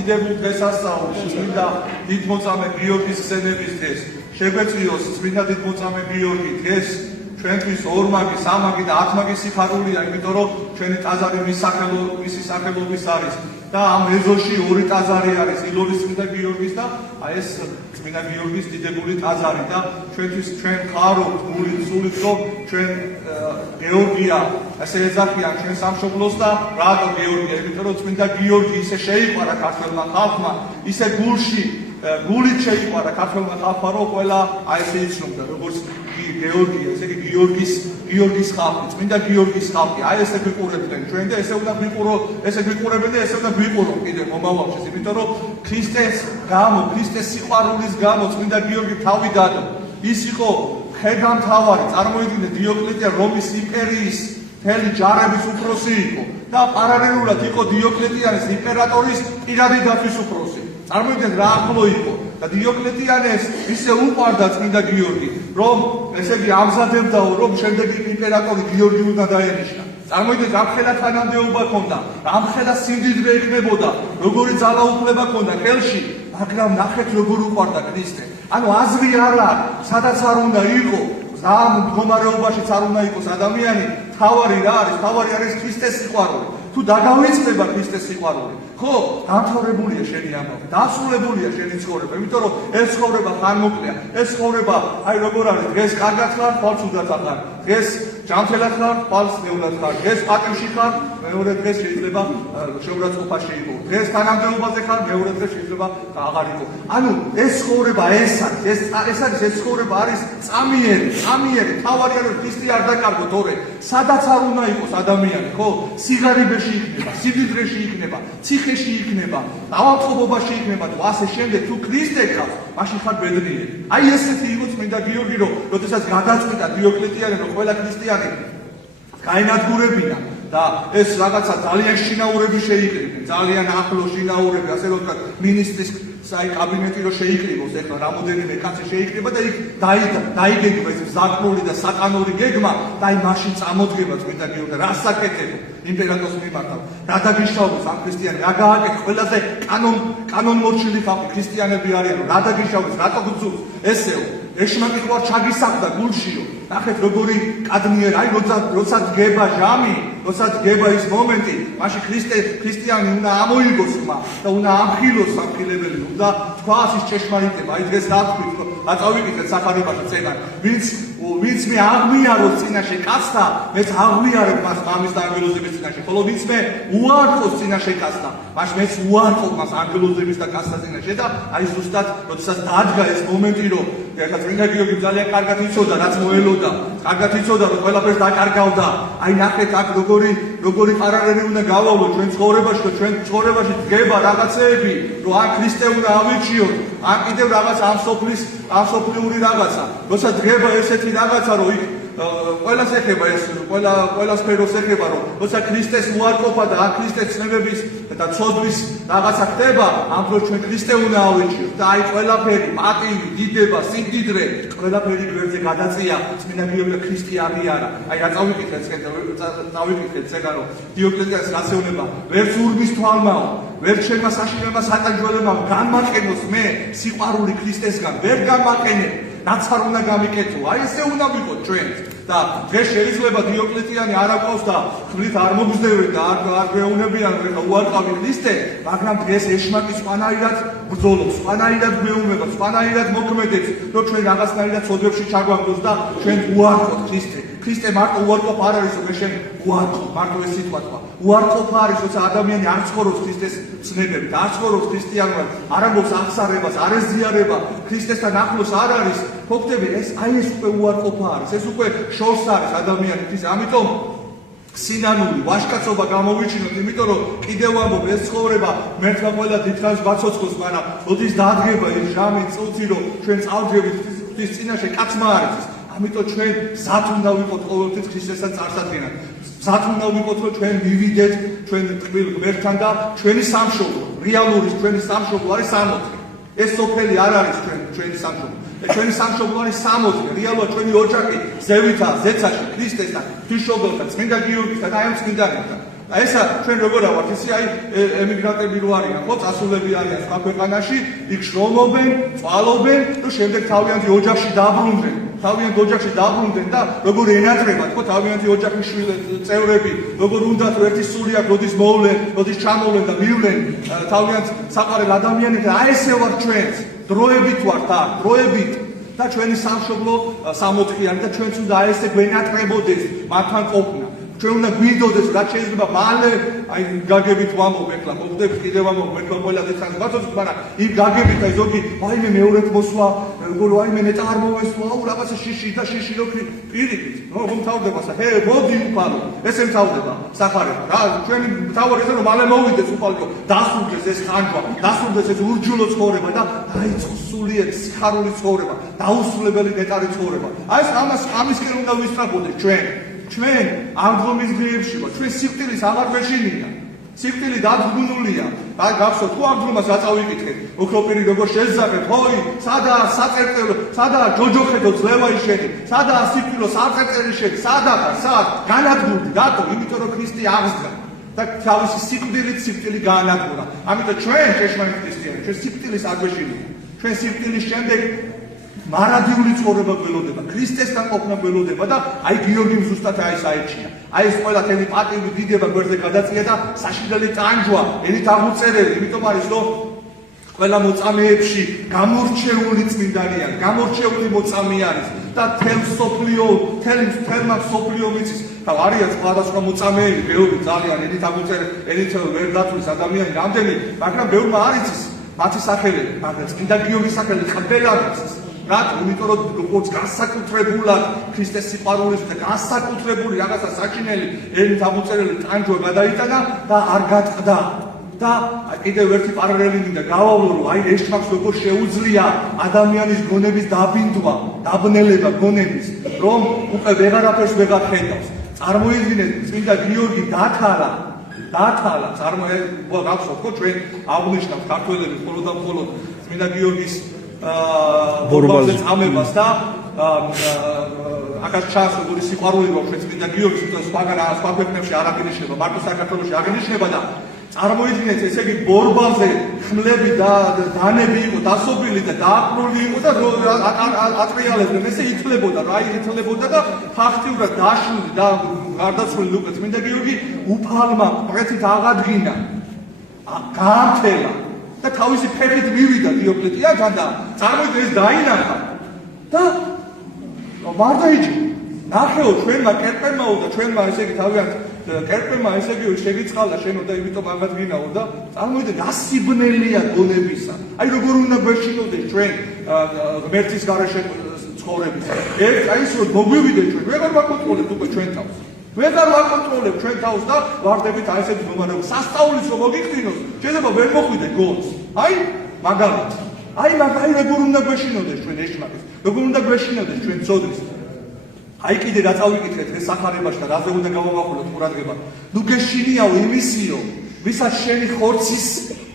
დიდებულ დღესასწაულს, წმინდა დიდმოწამე გიორგის ხსენების დღეს. შეგვეწიოს წმინდა დიდმოწამე გიორგი დღეს ჩვენთვის ორმაგი, სამაგი და ათმაგი სიხარულია, იმიტომ რომ ჩვენი ტაძარი მისი სახელობის არის. და ამ ეზოში ორი ტაძარი არის, ილოვის წმინდა გიორგის და ეს წმინდა გიორგის დიდებული ტაძარი და ჩვენ ხარობთ გულით სულით, რომ ჩვენ გეორგია ასე ეძახიან ჩვენ სამშობლოს და რატო გეორგია? იმიტომ რომ წმინდა გიორგი ისე შეიყვარა ქართველმა ხალხმა, ისე გულით შეიყვარა ქართველმა ხალხმა, რომ ყველა ესე იცნობდა, როგორც გეორგია, ესე იგი გიორგის ხალხი, წმინდა გიორგის ხალხი, ესე გვიყურებდნენ ჩვენ და ესე უნდა გვიყურებენ და ესე უნდა გვიყურონ კიდე მომავალში, იმიტომ რომ ქრისტეს სიყვარულის გამო წმინდა გიორგი თავი დადო. ის იყო ხეგამთავარი, წარმოიდგინეთ, დიოკლეტიან რომის იმპერიის მთელი ჯარების უფროსი იყო და პარალელურად იყო დიოკლეტიანის იმპერატორის პირადი დაცვის უფროსი. წარმოიდგინეთ რა ახლო იყო და დიოკლეტიანეს ისე უყვარდა წმინდა გიორგი, რომ ესე იგი ამზადებდაო, რომ შემდეგ იმპერატორი გიორგი უნდა დაენიშნა. წარმოიდგინეთ, რამხელა თანამდებობა ჰქონდა, რამხელა სიმდიდრე იქნებოდა, როგორი ძალაუფლება ჰქონდა ხელში, მაგრამ ნახეთ როგორ უყვარდა ქრისტე. ანუ აზრი არ აქვს, სადაც არ უნდა იყო, ამ მდგომარეობაშიც არ უნდა იყოს ადამიანი, თავარი რა არის? თავარი არის ქრისტეს სიყვარული. თუ დაგავიწყდება ქრისტეს სიყვარული, ხო, დამთავრებულია შენი ამბავი, დასრულებულია შენი ცხოვრება, იმიტომ რომ ეს ცხოვრება ხანმოკლეა, ეს ცხოვრება, აი როგორ არის, დღეს კარგად ხარ, ხვალს უდათ ხარ, დღეს ჯანმრთელად ხარ, ხვალს ნეულად ხარ, დღეს პატივში ხარ, მეორე დღეს შეიძლება შეურაცხყოფაში იყო, დღეს თანამდებობაზე ხარ, მეორე დღეს შეიძლება აღარ იყო. ანუ ეს ცხოვრება ეს ცხოვრება არის წამიერი, თავარი არის ქრისტე არ დაკარგო, თორე სადაც არ უნდა იყოს ადამიანი, ხო, სიგარებეში იქნება, სიმდიდრეში იქნება, ციხეში იქნება, ავადმყოფობაში იქნება თუ ასე შემდეგ, თუ ქრისტე ხარ, მაშინ ხარ ბედნიერი. აი ესეთი იყო წმინდა გიორგი, რომ როდესაც გადაწყვიტა დიოკლეტიანი, რომ ყველა ქრისტიანი გაენადგურებინა და ეს რაღაცა ძალიან შინაურები შეიკრიბნენ, ძალიან ახლო შინაურები, ასე რომ ვთქვათ, მინისტრის კაბინეტი რომ შეიკრიბოს, ეხლა რამოდენიმე კაცი შეიკრიბა და იქ დაიგეგმა ეს ზაკნური და საკანური გეგმა და აი მაშინ წამოდგება წმინდა გიორგი, რა საკეთებო იმპერატორს მიმართავ, რა დაგიშავოს ამ ქრისტიანი, რა გააკეთე, ყველაზე კანონმორჩილი ხალხი ქრისტიანები არიან, რა დაგიშავოს, რატო გძულს ესეო, ეშმაკი ხوار ჩაგისახდა გულშიო, ნახეთ როგორი კადნიერი, აი როცა დგება ჟამი, როცა დგება ის მომენტი, მაშინ ქრისტიანი უნდა ამოიგოს ხმა და უნდა ამხილოს სამხილებელი, უნდა თქვას ის ჭეშმარიტება, აი დღეს დავთქვით, წავიკითხეთ სახარებაში წეგან, ვინც მე აღმიაროს წინაშე კაცთა, მეც აღმიარებ მას მამის და ანგელოზების წინაშე, ხოლო ვინც მე უარყოს წინაშე კაცთა, მას მეც უარყობ მას ანგელოზების და კაცთა წინაშე და აი ზუსტად როდესაც დადგა ეს მომენტი, რომ ეხლა წმინდა გიორგი ძალიან კარგად იცოდა, რაც მოელოდა, კარგად იცოდა, რომ ყველაფერს დაკარგავდა. აი ნახეთ აქ როგორი პარალელი უნდა გავავლოთ ჩვენ ცხოვრებაში და ჩვენ ცხოვრებაში დგება რაღაცეები, რომ ან ქრისტე უნდა ავიჩიოთ, ან კიდევ რაღაც ამ სოფლიური რაღაცა. როცა დგება ესეთი რაღაცა, რომ იქ ყველას ეხება ეს, ყველა სფეროს ეხება, რომ როცა ქრისტეს უარყოფა და ან ქრისტეს ცნებების და ცოდვის რაღაცა ხდება, ამ დროს ჩვენ ქრისტე უნდა ავიჩიოთ და აი ყველაფერი, პატივი, დიდება, სიმდიდრე, ყველაფერი გვერდზე გადაწია, წმინდა გიორგი ქრისტე აღიარა. აი რა წავიკითხეთ წეგან, რომ დიოკლეტიანის გასეუნება ვერც ურბის თვალმაო, ვერც შენმა საშინელმა სატანჯველებმა განმაყენოს მე სიყვარული ქრისტესგან, ვერ გამაყენებ. რაც არ უნდა გამიკეთო, აი ესე უნდა ვიყოთ ჩვენ. და დღეს შეიძლება დიოკლეტიანი არ აყავს და ხმლით არ მოგზდევენ და არ გვეუბნებიან, რომ უარყავი ქრისტე, მაგრამ დღეს ეშმაკი სხვანაირად ბრძოლობს, სხვანაირად გვეუბნება, სხვანაირად მოქმედებს, რომ ჩვენ რაღაცნაირად ცოდვებში ჩაგვაგდოს და ჩვენ უარყოთ ქრისტე. ქრისტე მარტო უარყოფა არ არის, რომ მე შენ უარყო, მარტო ეს სიტყვა თქვა. უარყოფა არის, როცა ადამიანი არ ცხოვრობს ქრისტეს ცნებებით, არ ცხოვრობს ქრისტიანულად, არ ამბობს აღსარებას, არ ეზიარება, ქრისტესთან ახლოს არ არის, მოგხვდები, ეს უკვე უარყოფა არის, ეს უკვე შორს არის ადამიანისთვის, ამიტომ სინანული ვაჟკაცობა გამოვიჩინოთ, იმიტომ რომ კიდევ ამბობ ეს ცხოვრება მერტმა ყველა დიდხანს ბაცოცხლოს, მაგრამ როდის დადგება ეს ჟამი წუთი, რომ ჩვენ წავდგებით ღვთის წინაშე, კაცმა არ იცის. ამიტომ ჩვენ მზად უნდა ვიყოთ ყოველთვის ქრისტესთან წარსადგენად. მზად უნდა ვიყოთ, რომ ჩვენ მივიდეთ ჩვენ ტკბილ ღმერთთან და ჩვენი სამშობლო, რეალური ჩვენი სამშობლო არის 60. ეს სოფელი არ არის ჩვენი სამშობლო. ჩვენი სამშობლო არის 60. რეალურად ჩვენი ოჯახი ზევითა, ზეცაში, ქრისტესთან, ღვთისმშობელთან, წმინდა გიორგისთან და აი ამ წმინდანებთან. ესა ჩვენ როგორ ავართ ისე აი ემიგრანტები რო არიან ხო წასულები არიან სხვა ქვეყანაში იქ შრომობენ წვალობენ და შემდეგ თავიანთი ოჯახში დაბრუნდნენ და როგორ ენატრებათ ხო თავიანთი ოჯახის წევრები როგორ უნდათ რომ ერთი სული აქვს როდის მოვლენ როდის ჩამოვლენ და მივლენ თავიანთ საყვარელ ადამიანებს აი ესე ვარ ჩვენც დროებით ვართ აქ დროებით და ჩვენი სამშობლო 60-იანი და ჩვენც უნდა აი ესე გვენატრებოდეს მათთან ყოფნა ჩვენ უნდა გვინდოდეს რაც შეიძლება მალე აი გაგებით ვამბობ ეხლა მოხდებს კიდევ ვამბობ მეთქვა ყველა დეცანს გაწოდოთ მაგრამ იმ გაგებით აი ზოგი ვაიმე მეორედ მოსვლა როგორ ვაიმე ნეტარ მოვესვა აუ რაღაცა შიში და შიში რო პირიქით რომ თავდება სა ჰე მოდი უფალო ესე მთავრდება სახარება რა ჩვენი მთავარი ეს რომ მალე მოვიდეს უფალო დასრულდეს ეს ხანჯვა დასრულდეს ეს ურჯულო ცხოვრება და დაიწყოს სულიერი სიხარული ცხოვრება დაუსრულებელი ნეტარი ცხოვრება აი ამისკენ უნდა ვისწრაფოდეთ ჩვენ აღდგომის დღეებში ვართ ჩვენ სიკვდილის აღარ გვეშინია სიკვდილი დადგმულია და გახსოვთ თუ აღდგომას გაწავიკითხეთ ოქროპირი როგორ შეძახეთ ჰოი სადაა საწერტელო სადაა ჯოჯოხეთო ძლევა შენი სადაა სიკვდილო საწერტელი შენი სადაა განადგურდი რატო იმიტომ რომ ქრისტე აღსდგა და თავისი სიკვდილი გაანადგურა ამიტომ ჩვენ ჭეშმარიტ ქრისტიანები ჩვენ სიკვდილის არ გვეშინია ჩვენ სიკვდილის შემდეგ მარადიული ცხოვრება გველოდება, ქრისტესთან ყოფნა გველოდება და აი გიორგიმ ზუსტად აი საერთია. აი ეს ყველა თემი პატივი დიდება გვერდზე გადაწია და საშინელი ტანჯვა, ენით აღმოწერელი, იმიტომ არის რომ ყველა მოწამეებში გამორჩეული წმინდანია, გამორჩეული მოწამე არის და თელმა სოფლიო მიწის და არიან სხვადასხვა მოწამეები, ბევრი ძალიან ენით აღმოწერელი, ენით ვერ დაწვის ადამიანი რამდენი, მაგრამ ბევრმა არ იცის მათი სახელები, მაგრამ წმინდა გიორგის სახელი ყველა იცის. რატო? იმიტომ რომ როგორც განსაკუთრებულად ქრისტეს სიყვარულის და განსაკუთრებული რაღაცა საჩინელი ენით აღმოწერელი ტანჯვა გადაიტანა და არ გატყდა. და კიდევ ერთი პარალელი მინდა გავავლო რომ აი ეს ჩამს როგორ შეუძლია ადამიანის გონების დაბინდვა, დაბნელება გონების, რომ უკვე ვეღარაფერს ვეღარ ხედავს. წარმოიდგინეთ, წმინდა გიორგი დათალა გახსოვთ ხო ჩვენ აღნიშნავთ ქართველები მხოლოდ და მხოლოდ წმინდა გიორგის ბორბალზე წამებას და აკაც ჩანს როგორი სიყვარული გვაქვს წმინდა გიორგის სხვა ქვეყნებში არ აღინიშნება, მარტო საქართველოში აღინიშნება და წარმოიდგინეთ, ესე იგი ბორბალზე ხმლები და დანები იყო დასობილი და დააყრული იყო და ატრიალებდნენ, ესე ითვლებოდა და ფაქტიურად დაშლილი და გარდაცვლილი უკვე წმინდა გიორგი უფალმა მკვეთრით აღადგინა, გაამთელა და თავისი ფეხით მივიდა დიოკლეტიანთან და წარმოიდგინეთ ეს დაინახა და მარდაიჯი ნახეო ჩვენმა კერპემაო და ჩვენმა ესე იგი თავიანთ კერპემა ესე იგი შეგიწყალა შენო და იმიტომ აღადგინაო და წარმოიდგინე ასიბნელია გონებისა აი როგორ უნდა გვეშინოდეს ჩვენ ღმერთის გარეშე ცხოვრების აი ის რომ მოგვივიდეთ ჩვენ ვეღარ ვაკონტროლებთ უკვე ჩვენ თავს ვეღარ ვაკონტროლებთ ჩვენ თავს და ვარდებით აი ესეთი მომარება სასწაულის რომ მოგიხდინოს შეიძლება ვერ მოხვიდე გონს აი მაგალითად აი როგორ უნდა გვეშინოდეს ჩვენ ეშმაკის როგორ უნდა გვეშინოდეს ჩვენ ცოდვის აი კიდე რა წავიკითხეთ ეს სახარებაში და რაზე უნდა გავამახვილოთ ყურადღება. ნუ გეშინიაო იმისიო, ვისაც შენი ხორცის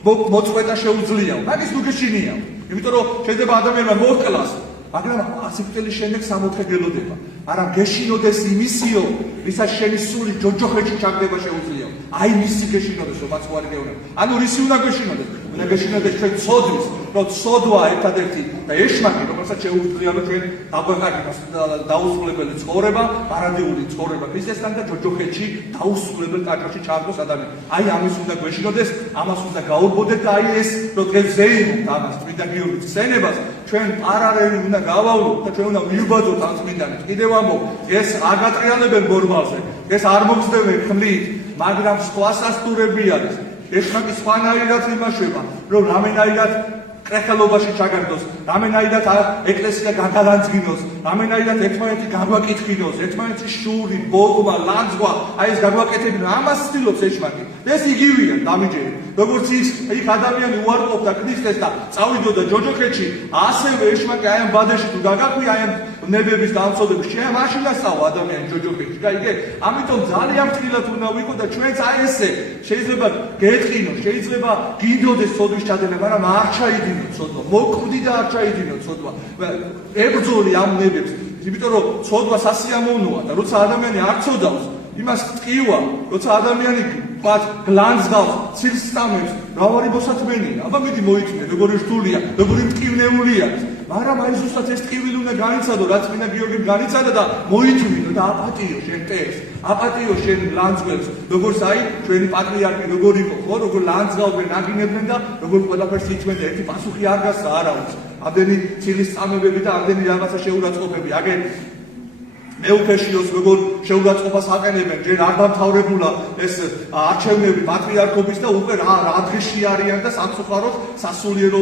მოწყვეტა შეუძლიაო. მაგის ნუ გეშინიაო. იმიტომ რომ შეიძლება ადამიანმა მოკლას, მაგრამ სიკვდილის შემდეგ 60 გელოდება. მაგრამ გეშინოდეს იმისიო, ვისაც შენი სული ჯოჯოხეთში ჩაგდება შეუძლიაო. აი მისი გეშინოდეს, რომ მაცვარი გეუბნება. ანუ რისი უნდა გეშინოდეს? უნდა გეშინოდეს ჩვენ ცოდვის, რომ ცოდვა ერთადერთი და ეშმაკი, რომელსაც შეუძლია რომ ჩვენ დაგვეყარებას დაუსრულებელი ცხოვრება, პარადიული ცხოვრება ქრისტესთან და ჯოჯოხეთში დაუსრულებელ ტაჯოში ჩააგდოს ადამიანი. აი ამის უნდა გვეშინოდეს, ამას უნდა გაურბოდეთ და აი ეს რომ დღეს ზეიმობთ ამას წმინდა გიორგის სცენებას, ჩვენ პარალელი უნდა გავავლოთ და ჩვენ უნდა ვიბაძოთ ამ წმინდანებს. კიდევ ამბობ, ეს არ გატრიალებენ ბორბალზე, ეს არ მოგზდებენ ხმლით, მაგრამ სხვა სასტურები არის. ეშმაკი სხვანაირად იმაშება, რომ რამენაირად კრეხელობაში ჩაგარდოს, რამენაირად ეკლესია გაგალანძღინოს, რამენაირად ერთმანეთი გაგვაკითხინოს, ერთმანეთის შური, ბოლმა, ლანძღვა, აი ეს გაგვაკეთებინა, ამას ცდილობს ეშმაკი. ეს იგივეა დამიჯერე. როგორც იქ ადამიანი უარყოფდა ქრისტეს და წავიდოდა ჯოჯოხეთში, ასევე ეშმაკი აი ამ ბადეში თუ გაგახვია, აი ამ ნებების დამწოდების შეა მაშინ ასავა ადამიანი ჯოჯოხეთში. გაიგე? ამიტომ ძალიან ფრთხილად უნდა ვიყო და ჩვენც აი ესე შეიძლება გეტყინოს, შეიძლება გინდოდეს ცოდვის ჩადენა, მაგრამ არ ჩაიდინოთ ცოდვა. მოკვდი და არ ჩაიდინოთ ცოდვა. ებრძოლი ამ ნებებს, იმიტომ რომ ცოდვა სასიამოვნოა და როცა ადამიანი არ ცოდავს, იმას ტკივა, როცა ადამიანი ვთქვათ, გლანს გავს, ცილს სტამებს, მრავალი მოსათმენია. აბა მიდი მოიწვნე, როგორი რთულია, როგორი მტკივნეულია. მაგრამ აი ზუსტად ეს ტკივილი უნდა განიცადო, რაც წმინდა გიორგიმ განიცადა და მოიწმინო და აპატიო შენ ტეს, აპატიო შენ ლანძღებს, როგორც აი ჩვენი პატრიარქი როგორ იყო, ხო, როგორ ლანძღავდნენ, აგინებდნენ და როგორ ყველაფერს იწმენდა, ერთი პასუხი არ გასცა არავის. ამდენი ცილის წამებები და ამდენი რაღაცა შეურაცხყოფები, აგენ მეუფეშიოს როგორ შეურაცხყოფას აყენებენ, ჯერ არ დამთავრებულა ეს არჩევნები პატრიარქობის და უკვე რა დღეში არიან და სამწუხაროდ სასულიერო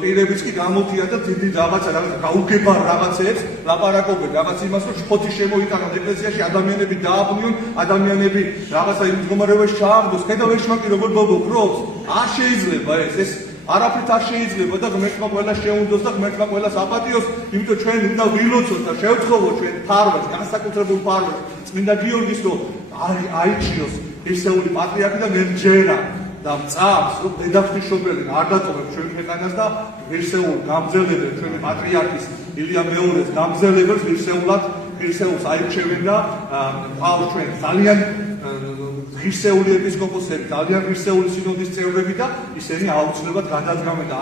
პირებიც კი გამოდიან და დიდი რაღაცა გაუგებარ რაღაცებს ლაპარაკობენ, რაღაც იმას რომ შფოთი შემოიტანონ ეკლესიაში, ადამიანები დააბრუნონ, ადამიანები რაღაცა იმ მდგომარეობაში ჩააგდოს, ხედავ ეს შმაკი როგორ ბობოქრობს, არ შეიძლება ეს არაფრით არ შეიძლება და ღმერთმა ყველას შეუნდოს და ღმერთმა ყველას აპატიოს, იმიტომ ჩვენ უნდა ვილოცოთ და შევთხოვოთ ჩვენ ფარვას, განსაკუთრებულ ფარვას, წმინდა გიორგის რომ აიჩიოს ერთეული პატრიარქი და მერჯერა და მწამს რომ დედაფშობელი არ დატოვებს ჩვენ ქვეყანას და ერთეულ გამძელებელ ჩვენი პატრიარქის ილია მეორეს გამძელებელს ერთეულს აირჩევენ და ყავს ჩვენ ძალიან ღირსეული ეპისკოპოსები, ძალიან ღირსეული სინოდის წევრები და ისინი აუცილებლად გადადგამენ და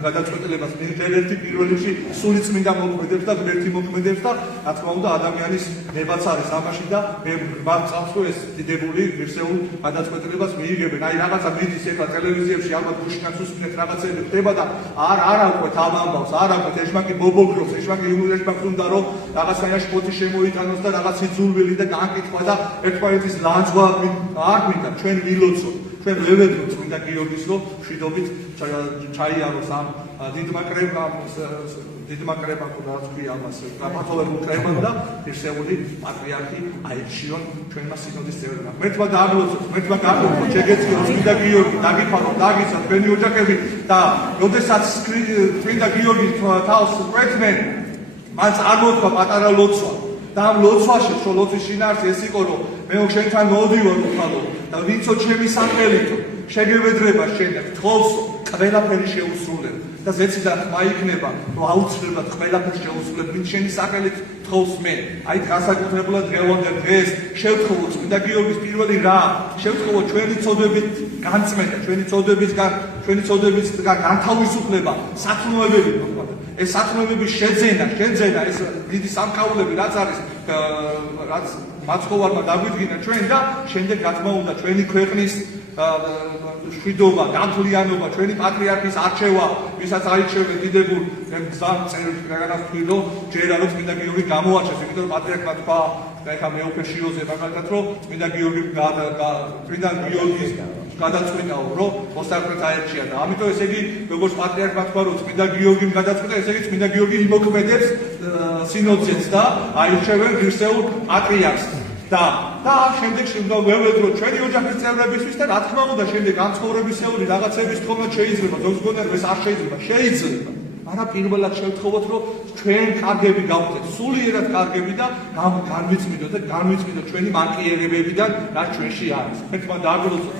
გადაწყვეტილებას მიიღებენ ერთი პირველ რიგში სული წმინდა მოქმედებს და ღმერთი მოქმედებს და რა თქმა უნდა ადამიანის ნებაც არის ამაში და მე მართავს რომ ეს დიდებული ღირსეულ გადაწყვეტილებას მიიღებენ. აი რაღაცა მიდის ეხლა ტელევიზიებში ალბათ გუშინაც უსმენთ რაღაცები ხდება და არ აღვყვეთ ამ ამბავს, არ აღვქვეთ ეშმაკი ბობოქრობს, ეშმაკი ეშმაკს უნდა რომ რაღაცნაირად შფოთი შემოიტანოს და რაღაც იძულველი და განკითხვა და ერთმანეთის ლანძღვა არ გვინდა ჩვენ ვილოცოთ, ჩვენ ვევედროთ წმინდა გიორგის რომ მშვიდობით ჩაიაროს ამ დიდმა კრებამ თუ რაც ქვია ამას გაფართოებულ კრებამ და ღირსეული პატრიარქი აირჩიონ ჩვენმა სინოდის წევრებმა. მერთმა დააძლოცოთ, მერთმა გააკეთოთ, შეგეციოთ წმინდა გიორგი, დაგიფაროთ, დაგიცათ თქვენი ოჯახები და როდესაც წმინდა გიორგი თავს კვეთნენ, მან წარმოთქვა პატარა ლოცვა. და ამ ლოცვაში, ხო ლოცვის შინაარსი ეს იყო, რომ მე შენთან მოვდივარ უხალო და ვინცო ჩემი სახელით შეგევედრება შენ და გთხოვს ყველაფერი შეუსრულებ და ზეციდან ხმა იქნება, რომ აუცილებლად ყველაფერს შეუსრულებ, ვინც შენი სახელით გთხოვს მე. აი განსაკუთრებულად დღევანდელ დღეს შევთხოვოთ წმინდა გიორგის პირველი რა, შევთხოვოთ ჩვენი წოდებით განწმენდა, ჩვენი წოდებისგან განთავისუფლება, სათნოებები მოხდა. ეს სათნოებების შეძენა, ეს დიდი სამკაულები რაც არის, რაც მაცხოვარმა დაგვიდგინა ჩვენ და შემდეგ რა თქმა უნდა ჩვენი ქვეყნის მშვიდობა, განთლიანობა, ჩვენი პატრიარქის არჩევა, ვისაც აირჩევენ დიდებულ გზამ წერილს რაღაცას თვლო, ჯერა რომ წმინდა გიორგი გამოაჩეს, იმიტომ რომ პატრიარქმა თქვა და ეხა მეუფეშიოზე მაგალითად რომ წმინდა გიორგის გადაწყვიტაო რომ მოსაქმედ აერჩია და ამიტომ ესე იგი როგორც პატრიარქმა თქვა რომ წმინდა გიორგიმ გადაწყვიტა, ესე იგი წმინდა გიორგი იმოქმედებს სინოდზეც და აირჩევენ ღირსეულ პატრიარქს და შემდეგში უნდა ვევედროთ ჩვენი ოჯახის წევრებისთვის და რა თქმა უნდა შემდეგ ამ ცხოვრებისეული რაღაცების თქმა შეიძლება ზოგჯერ ეს არ შეიძლება არა პირველად შევთხოვოთ რომ ჩვენ კარგები გავხდეთ, სულიერად კარგები და განვიწმინდოთ ჩვენი მანკიერებებიდან რაც ჩვენში არის. მე თქვა დაგვროცოთ,